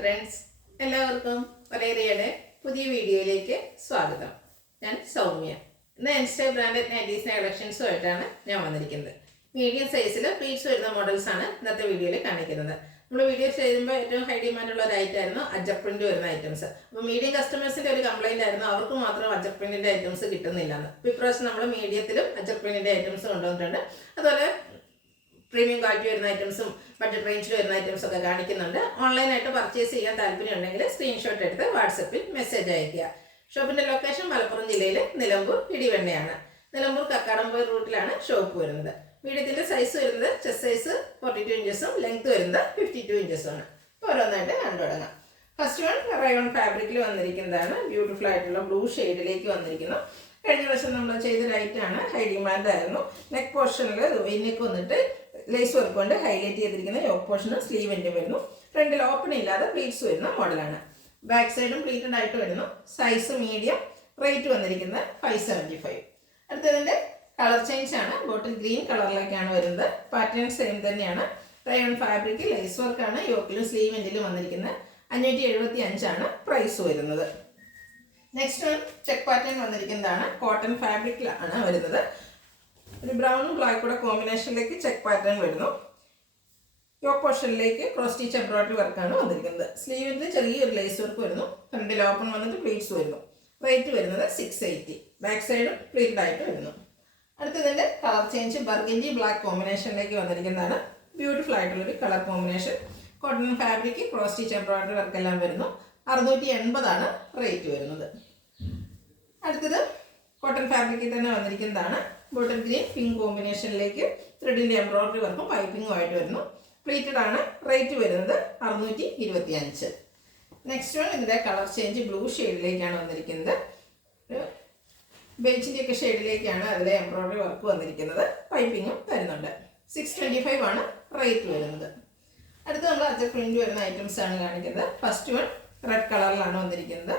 Friends എല്ലാവർക്കും വലേറിയയുടെ പുതിയ വീഡിയോയിലേക്ക് സ്വാഗതം. ഞാൻ സൗമ്യ. ഇന്ന് എൻസ്റ്റൈൽ ബ്രാൻഡഡ് നൈറ്റീസിന്റെ കളക്ഷൻസുമായിട്ടാണ് ഞാൻ വന്നിരിക്കുന്നത്. മീഡിയം സൈസിൽ പ്ലീറ്റ്സ് വരുന്ന മോഡൽസ് ആണ് ഇന്നത്തെ വീഡിയോയിൽ കാണിക്കുന്നത്. നമ്മൾ വീഡിയോ ചെയ്യുമ്പോൾ ഏറ്റവും ഹൈ ഡിമാൻഡുള്ള ഒരു ഐറ്റം ആയിരുന്നു അജർ പ്രിന്റ് വരുന്ന ഐറ്റംസ്. അപ്പോൾ മീഡിയം കസ്റ്റമേഴ്സിന്റെ ഒരു കംപ്ലൈന്റ് ആയിരുന്നു, അവർക്ക് മാത്രം അജർ പ്രിന്റിന്റെ ഐറ്റംസ് കിട്ടുന്നില്ലെന്ന്. ഇപ്പോൾ ഇപ്രാവശ്യം നമ്മൾ മീഡിയത്തിലും അജർ പ്രിന്റിന്റെ ഐറ്റംസ് കൊണ്ടുവന്നിട്ടുണ്ട്. അതുപോലെ പ്രീമിയം ക്വാളിറ്റി വരുന്ന ഐറ്റംസും ബഡ്ജറ്റ് റേഞ്ചിൽ വരുന്ന ഐറ്റംസും ഒക്കെ കാണിക്കുന്നുണ്ട്. ഓൺലൈനായിട്ട് പർച്ചേസ് ചെയ്യാൻ താല്പര്യം ഉണ്ടെങ്കിൽ സ്ക്രീൻഷോട്ട് എടുത്ത് വാട്സപ്പിൽ മെസ്സേജ് അയയ്ക്കുക. ഷോപ്പിന്റെ ലൊക്കേഷൻ മലപ്പുറം ജില്ലയിലെ നിലമ്പൂർ ഇടിവെണ്ണയാണ്. നിലമ്പൂർ കക്കാടംപോയി റൂട്ടിലാണ് ഷോപ്പ് വരുന്നത്. മീഡിയത്തിന്റെ സൈസ് വരുന്നത് ചെസ്റ്റ് സൈസ് 42 ഇഞ്ചസും ലെങ്ത് വരുന്നത് 52 ഇഞ്ചസും ആണ്. ഓരോന്നായിട്ട് കണ്ടു തുടങ്ങാം. ഫസ്റ്റ് വൺ റയോൺ ഫാബ്രിക്കിൽ വന്നിരിക്കുന്നതാണ്. ബ്യൂട്ടിഫുൾ ആയിട്ടുള്ള ബ്ലൂ ഷെയ്ഡിലേക്ക് വന്നിരിക്കുന്നു. കഴിഞ്ഞ വർഷം നമ്മൾ ചെയ്ത ലൈറ്റാണ്, ഹൈ ഡിമാൻഡ് ആയിരുന്നു. നെക്ക് പോർഷനിൽ നെക്ക് വന്നിട്ട് ലേസ് വർക്ക് കൊണ്ട് ഹൈലൈറ്റ് ചെയ്തിരിക്കുന്ന യോക്ക് പോർഷനും സ്ലീവിൻ്റെ വരുന്നു. ഫ്രണ്ടിൽ ഓപ്പൺ ഇല്ലാതെ പ്ലീറ്റ്സ് വരുന്ന മോഡലാണ്. ബാക്ക് സൈഡും പ്ലീറ്റഡ് ആയിട്ട് വരുന്നു. Size medium. റേറ്റ് വന്നിരിക്കുന്നത് 575. അടുത്തതിൻ്റെ കളർ ചേഞ്ച് ആണ്. ബോട്ടിൽ ഗ്രീൻ കളറിലേക്കാണ് വരുന്നത്. പാറ്റേൺ സെയിം തന്നെയാണ്. റയോൺ ഫാബ്രിക് ലേസ് വർക്കാണ്. യോക്കിലും സ്ലീവിൻ്റിലും വന്നിരിക്കുന്നത്. 575 ആണ് പ്രൈസ് വരുന്നത്. നെക്സ്റ്റ് ചെക്ക് പാറ്റേൺ വന്നിരിക്കുന്നതാണ്. കോട്ടൺ ഫാബ്രിക്കിലാണ് വരുന്നത്. ഒരു ബ്രൗണും ബ്ലാക്ക് കൂടെ കോമ്പിനേഷനിലേക്ക് ചെക്ക് പാറ്റേൺ വരുന്നു. യോക്ക് പോർഷനിലേക്ക് ക്രോസ് സ്റ്റിച്ച് എംബ്രോയിഡറി വർക്കാണ് വന്നിരിക്കുന്നത്. സ്ലീവിൽ ചെറിയൊരു ലേസ് വർക്ക് വരുന്നു. ഫ്രണ്ടിൽ ഓപ്പൺ വന്നിട്ട് പ്ലീറ്റ്സ് വരുന്നു. റേറ്റ് വരുന്നത് 680. ബാക്ക് സൈഡും പ്ലീറ്റഡ് ആയിട്ട് വരുന്നു. അടുത്തതിൻ്റെ കളർ ചേഞ്ച് ബർഗൻഡി ബ്ലാക്ക് കോമ്പിനേഷനിലേക്ക് വന്നിരിക്കുന്നതാണ്. ബ്യൂട്ടിഫുൾ ആയിട്ടുള്ളൊരു colour combination. Cotton fabric cross stitch embroidery വർക്കെല്ലാം വരുന്നു. 680 ആണ് റേറ്റ് വരുന്നത്. അടുത്തത് കോട്ടൺ ഫാബ്രിക്കിൽ തന്നെ വന്നിരിക്കുന്നതാണ്. ബോട്ടിൽ ഗ്രീൻ പിങ്ക് കോമ്പിനേഷനിലേക്ക് ത്രെഡിൻ്റെ എംബ്രോയിഡറി വർക്കും പൈപ്പിങ്ങും ആയിട്ട് വരുന്നു. പ്ലീറ്റഡ് ആണ്. റേറ്റ് വരുന്നത് 625. നെക്സ്റ്റ് വൺ ഇതിൻ്റെ കളർ ചേഞ്ച് ബ്ലൂ ഷെയ്ഡിലേക്കാണ് വന്നിരിക്കുന്നത്. ഒരു ബേജിൻ്റെ ഒക്കെ ഷെയ്ഡിലേക്കാണ് അതിലെ എംബ്രോയിഡറി വർക്ക് വന്നിരിക്കുന്നത്. പൈപ്പിങ്ങും വരുന്നുണ്ട്. 625 ആണ് റേറ്റ് വരുന്നത്. അടുത്ത് നമ്മൾ അജർ പ്രിന്റ് വരുന്ന ഐറ്റംസ് ആണ് കാണിക്കുന്നത്. ഫസ്റ്റ് വൺ റെഡ് കളറിലാണ് വന്നിരിക്കുന്നത്.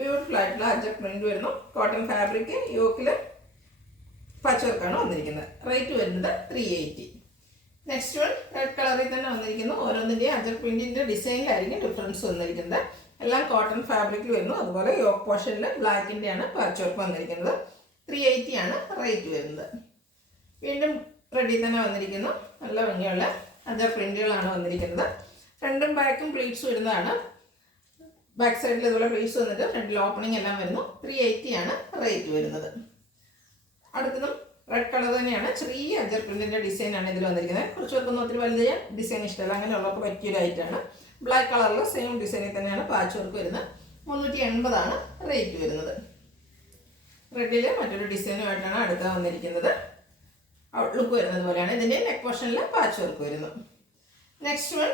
ബ്യൂട്ടിഫുൾ ആയിട്ടുള്ള അജർ പ്രിന്റ് വരുന്നു. കോട്ടൺ ഫാബ്രിക് യോക്കിൽ പച്ച് വർക്കാണ് വന്നിരിക്കുന്നത്. റേറ്റ് വരുന്നത് 380. നെക്സ്റ്റ് വൺ റെഡ് കളറിൽ തന്നെ വന്നിരിക്കുന്നു. ഓരോന്നിൻ്റെയും അജർ പ്രിന്റിൻ്റെ ഡിസൈനിലായിരിക്കും ഡിഫറൻസ് വന്നിരിക്കുന്നത്. എല്ലാം കോട്ടൺ ഫാബ്രിക്കിൽ വരുന്നു. അതുപോലെ യോക്ക് പോർഷനിൽ ബ്ലാക്കിൻ്റെയാണ് പച്ച് വർക്ക് വന്നിരിക്കുന്നത്. 380 ആണ് റേറ്റ് വരുന്നത്. വീണ്ടും റെഡിൽ തന്നെ വന്നിരിക്കുന്നു. നല്ല ഭംഗിയുള്ള അജർ പ്രിന്റുകളാണ് വന്നിരിക്കുന്നത്. ഫ്രണ്ടും ബാക്കും പ്ലീറ്റ്സ് വരുന്നതാണ്. ബാക്ക് സൈഡിൽ ഇതുപോലെ പ്ലീറ്റ്സ് വന്നിട്ട് ഫ്രണ്ടിൽ ഓപ്പണിംഗ് എല്ലാം വരുന്നു. 380 ആണ് റേറ്റ് വരുന്നത്. അടുത്തതും റെഡ് കളർ തന്നെയാണ്. ചെറിയ അജർ പ്രിന്റിൻ്റെ ഡിസൈനാണ് ഇതിൽ വന്നിരിക്കുന്നത്. കുറച്ച് പേർക്കൊന്നും ഒത്തിരി വലുതായ ഡിസൈൻ ഇഷ്ടമല്ല, അങ്ങനെയുള്ളവർക്ക് പറ്റിയൊരു ഐറ്റമാണ്. ബ്ലാക്ക് കളറിൽ സെയിം ഡിസൈനിൽ തന്നെയാണ് പാച്ച് വർക്ക് വരുന്നത്. 380 ആണ് റേറ്റ് വരുന്നത്. റെഡിൽ മറ്റൊരു ഡിസൈനുമായിട്ടാണ് അടുത്ത വന്നിരിക്കുന്നത്. ഔട്ട്ലുക്ക് വരുന്നത് പോലെയാണ്. ഇതിൻ്റെ നെക്ക് പോർഷനിൽ പാച്ച് വർക്ക് വരുന്നു. Next one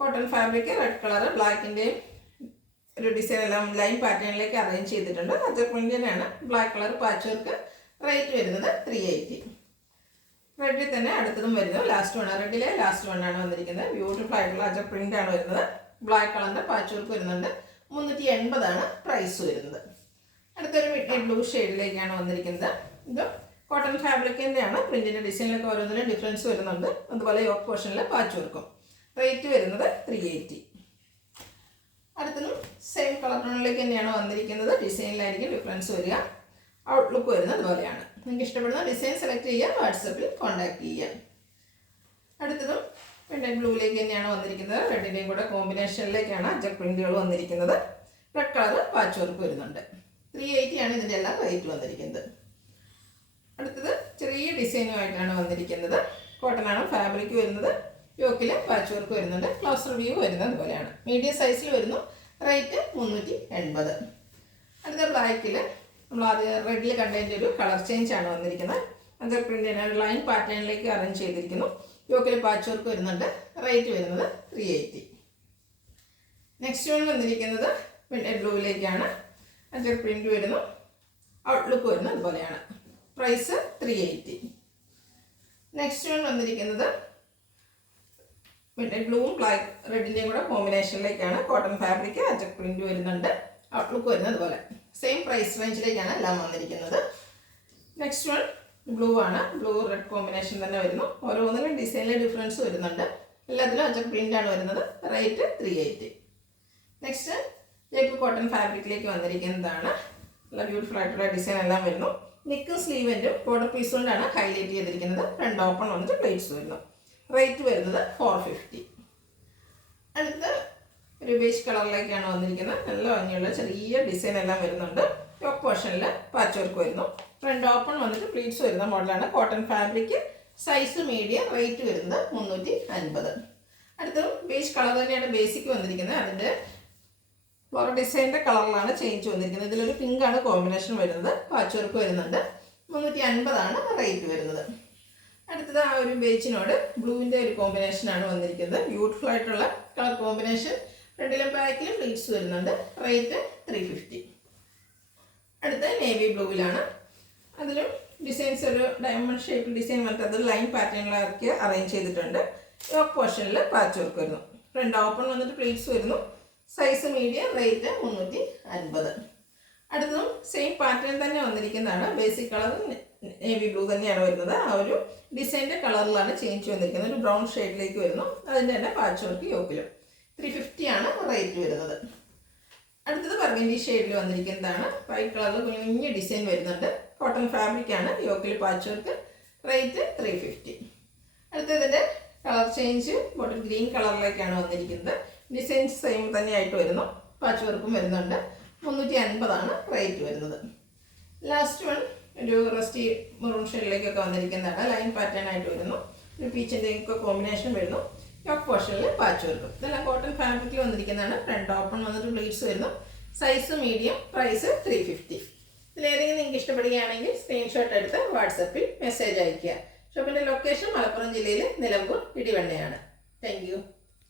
cotton fabric red colour ബ്ലാക്കിൻ്റെയും ഒരു ഡിസൈൻ എല്ലാം ലൈൻ പാറ്റേണിലേക്ക് അറേഞ്ച് ചെയ്തിട്ടുണ്ട്. അജർ പ്രിന്റ് തന്നെയാണ്. Black colour patch work. Rate വരുന്നത് 380. റെഡിൽ തന്നെ അടുത്തതും വരുന്നു. ലാസ്റ്റ് വൺ റെഡിലെ ലാസ്റ്റ് വൺ ആണ് വന്നിരിക്കുന്നത്. ബ്യൂട്ടിഫുൾ ആയിട്ടുള്ള അജർ പ്രിന്റ് ആണ് വരുന്നത്. ബ്ലാക്ക് കളറിൻ്റെ പാച്ച് വർക്ക് വരുന്നുണ്ട്. 380 ആണ് പ്രൈസ് വരുന്നത്. അടുത്തൊരു മിഡ് നൈറ്റ് ബ്ലൂ ഷെയ്ഡിലേക്കാണ് വന്നിരിക്കുന്നത്. ഇത് കോട്ടൺ ഫാബ്രിക്കിൻ്റെയാണ്. പ്രിന്റിൻ്റെ ഡിസൈനിലൊക്കെ ഓരോന്നിലും ഡിഫറൻസ് വരുന്നുണ്ട്. അതുപോലെ യോക്ക് പോർഷനിൽ പാച്ച് വർക്കും. റേറ്റ് വരുന്നത് 380. അടുത്തതും സെയിം കളർ ടോണിലേക്ക് തന്നെയാണ് വന്നിരിക്കുന്നത്. ഡിസൈനിലായിരിക്കും ഡിഫറൻസ് വരിക. ഔട്ട്ലുക്ക് വരുന്നത് അതുപോലെയാണ്. നിങ്ങൾക്ക് ഇഷ്ടപ്പെടുന്ന ഡിസൈൻ സെലക്ട് ചെയ്യുക, വാട്സപ്പിൽ കോൺടാക്ട് ചെയ്യുക. അടുത്തതും റെഡ് ബ്ലൂയിലേക്ക് തന്നെയാണ് വന്നിരിക്കുന്നത്. റെഡിൻ്റെയും കൂടെ കോമ്പിനേഷനിലേക്കാണ് അജർ പ്രിന്റുകൾ വന്നിരിക്കുന്നത്. റെഡ് കളർ പാച്ച് വർക്ക് വരുന്നുണ്ട്. 380 ആണ് ഇതിൻ്റെ എല്ലാം റേറ്റ് വന്നിരിക്കുന്നത്. അടുത്തത് ചെറിയ ഡിസൈനുമായിട്ടാണ് വന്നിരിക്കുന്നത്. കോട്ടൺ ആണ് ഫാബ്രിക് വരുന്നത്. യോക്കിൽ പാച്ച് വർക്ക് വരുന്നുണ്ട്. ക്ലോസ് റിവ്യൂ വരുന്നത് അതുപോലെയാണ്. മീഡിയം സൈസിൽ വരുന്നു. റേറ്റ് 380. അടുത്ത ബ്ലാക്കിൽ നമ്മൾ ആദ്യം റെഡിൽ കണ്ടതിൻ്റെ ഒരു കളർ ചേഞ്ച് ആണ് വന്നിരിക്കുന്നത്. അജർ പ്രിന്റിനെ ലൈൻ പാറ്റേണിലേക്ക് അറേഞ്ച് ചെയ്തിരിക്കുന്നു. യോക്കിൽ പാച്ച് വർക്ക് വരുന്നുണ്ട്. റേറ്റ് വരുന്നത് 380. നെക്സ്റ്റ് വൺ വന്നിരിക്കുന്നത് മിഡ് ബ്ലൂവിലേക്കാണ്. അജർ പ്രിന്റ് വരുന്നു. ഔട്ട്ലുക്ക് വരുന്നത് അതുപോലെയാണ്. പ്രൈസ് 380. നെക്സ്റ്റ് വൺ വന്നിരിക്കുന്നത് മിഡ് ബ്ലൂവും ബ്ലാക്ക് റെഡിൻ്റെയും കൂടെ കോമ്പിനേഷനിലേക്കാണ്. കോട്ടൺ ഫാബ്രിക് അജർ പ്രിന്റ് വരുന്നുണ്ട്. ഔട്ട്ലുക്ക് വരുന്നത് അതുപോലെ. സെയിം പ്രൈസ് റേഞ്ചിലേക്കാണ് എല്ലാം വന്നിരിക്കുന്നത്. നെക്സ്റ്റ് വൺ ബ്ലൂ ആണ്. ബ്ലൂ റെഡ് കോമ്പിനേഷൻ തന്നെ വരുന്നു. ഓരോന്നിലും ഡിസൈനിലെ ഡിഫറൻസ് വരുന്നുണ്ട്. എല്ലാത്തിലും അജർ പ്രിൻ്റ് ആണ് വരുന്നത്. റേറ്റ് 380. നെക്സ്റ്റ് ജയ്പൂർ കോട്ടൺ ഫാബ്രിക്കിലേക്ക് വന്നിരിക്കുന്നതാണ്. നല്ല ബ്യൂട്ടിഫുൾ ആയിട്ടുള്ള ഡിസൈൻ എല്ലാം വരുന്നു. നെക്കും സ്ലീവെൻറ്റും ബോർഡർ പീസ് കൊണ്ടാണ് ഹൈലൈറ്റ് ചെയ്തിരിക്കുന്നത്. ഫ്രണ്ട് ഓപ്പൺ വന്നിട്ട് പ്ലേറ്റ്സ് വരുന്നു. റേറ്റ് വരുന്നത് 450. അടുത്ത് ഒരു ബേജ് കളറിലേക്കാണ് വന്നിരിക്കുന്നത്. നല്ല ഭംഗിയുള്ള ചെറിയ ഡിസൈൻ എല്ലാം വരുന്നുണ്ട്. ടോപ്പ് പോർഷനിൽ പാച്ച് വർക്ക് വരുന്നു. ഫ്രണ്ട് ഓപ്പൺ വന്നിട്ട് പ്ലീറ്റ്സ് വരുന്ന മോഡലാണ്. Cotton fabric, size medium, rate വരുന്നത് 350. അടുത്തതും ബേജ് കളർ തന്നെയാണ് ബേസിക് വന്നിരിക്കുന്നത്. അതിൻ്റെ ഫ്ലോറൽ ഡിസൈനിൻ്റെ കളറിലാണ് ചേഞ്ച് വന്നിരിക്കുന്നത്. ഇതിലൊരു പിങ്കാണ് കോമ്പിനേഷൻ വരുന്നത്. പാച്ച് വർക്ക് വരുന്നുണ്ട്. 350 റേറ്റ് വരുന്നത്. അടുത്തത് ആ ഒരു ബേച്ചിനോട് ബ്ലൂവിൻ്റെ ഒരു കോമ്പിനേഷനാണ് വന്നിരിക്കുന്നത്. ബ്യൂട്ടിഫുൾ ആയിട്ടുള്ള കളർ കോമ്പിനേഷൻ. ഫ്രണ്ടിലും ബാക്കിലും പ്ലീറ്റ്സ് വരുന്നുണ്ട്. റേറ്റ് 350. അടുത്ത നേവി ബ്ലൂവിലാണ്. അതിലും ഡിസൈൻസ് ഒരു ഡയമണ്ട് ഷേപ്പ് ഡിസൈൻ വന്നിട്ട് അത് ലൈൻ പാറ്റേണിലാക്കി അറേഞ്ച് ചെയ്തിട്ടുണ്ട്. യോക്ക് പോർഷനിൽ പാച്ച് വർക്ക് വരുന്നു. ഫ്രണ്ട് ഓപ്പൺ വന്നിട്ട് പ്ലീറ്റ്സ് വരുന്നു. Size medium, rate 350. അടുത്തതും സെയിം പാറ്റേൺ തന്നെ വന്നിരിക്കുന്നതാണ്. ബേസിക് കളർ നേവി ബ്ലൂ തന്നെയാണ് വരുന്നത്. ആ ഒരു ഡിസൈൻ്റെ കളറിലാണ് ചേഞ്ച് വന്നിരിക്കുന്നത്. ഒരു ബ്രൗൺ ഷെയ്ഡിലേക്ക് വരുന്നു. അതിൻ്റെ തന്നെ പാച്ച് വർക്ക് യോക്കിലും. 350 റേറ്റ് വരുന്നത്. അടുത്തത് ബർഗൻഡി ഷെയ്ഡിൽ വന്നിരിക്കുന്നതാണ്. വൈറ്റ് കളറിൽ കുഞ്ഞു ഡിസൈൻ വരുന്നുണ്ട്. കോട്ടൺ ഫാബ്രിക്കാണ്. യോക്കിൽ പാച്ച് വർക്ക്. റേറ്റ് 350. അടുത്തതിൻ്റെ കളർ ചേഞ്ച് ബോട്ടിൽ ഗ്രീൻ കളറിലേക്കാണ് വന്നിരിക്കുന്നത്. ഡിസൈൻസ് സെയിം തന്നെയായിട്ട് വരുന്നു. പാച്ച് വർക്കും വരുന്നുണ്ട്. 350 റേറ്റ് വരുന്നത്. ലാസ്റ്റ് വൺ ഒരു റസ്റ്റി മെറൂൺ ഷെയ്ഡിലേക്കൊക്കെ വന്നിരിക്കുന്നതാണ്. ലൈൻ പാറ്റേൺ ആയിട്ട് വരുന്നു. ഒരു പീച്ചിൻ്റെയൊക്കെ കോമ്പിനേഷൻ വരുന്നു. യോക്ക് പോർഷനിൽ പാച്ച് വർക്കും. ഇതെല്ലാം കോട്ടൺ ഫാബ്രിക്കിൽ വന്നിരിക്കുന്നതാണ്. ഫ്രണ്ട് ഓപ്പൺ വന്നിട്ട് പ്ലീറ്റ്സ് വരുന്നു. Size medium, price 350. ഇതിലേതെങ്കിലും നിങ്ങൾക്ക് ഇഷ്ടപ്പെടുകയാണെങ്കിൽ സ്ക്രീൻഷോട്ട് എടുത്ത് വാട്സപ്പിൽ മെസ്സേജ് അയയ്ക്കുക. ഷോപ്പിൻ്റെ ലൊക്കേഷൻ മലപ്പുറം ജില്ലയിൽ നിലമ്പൂർ ഇടിവണ്ണയാണ്. Thank you.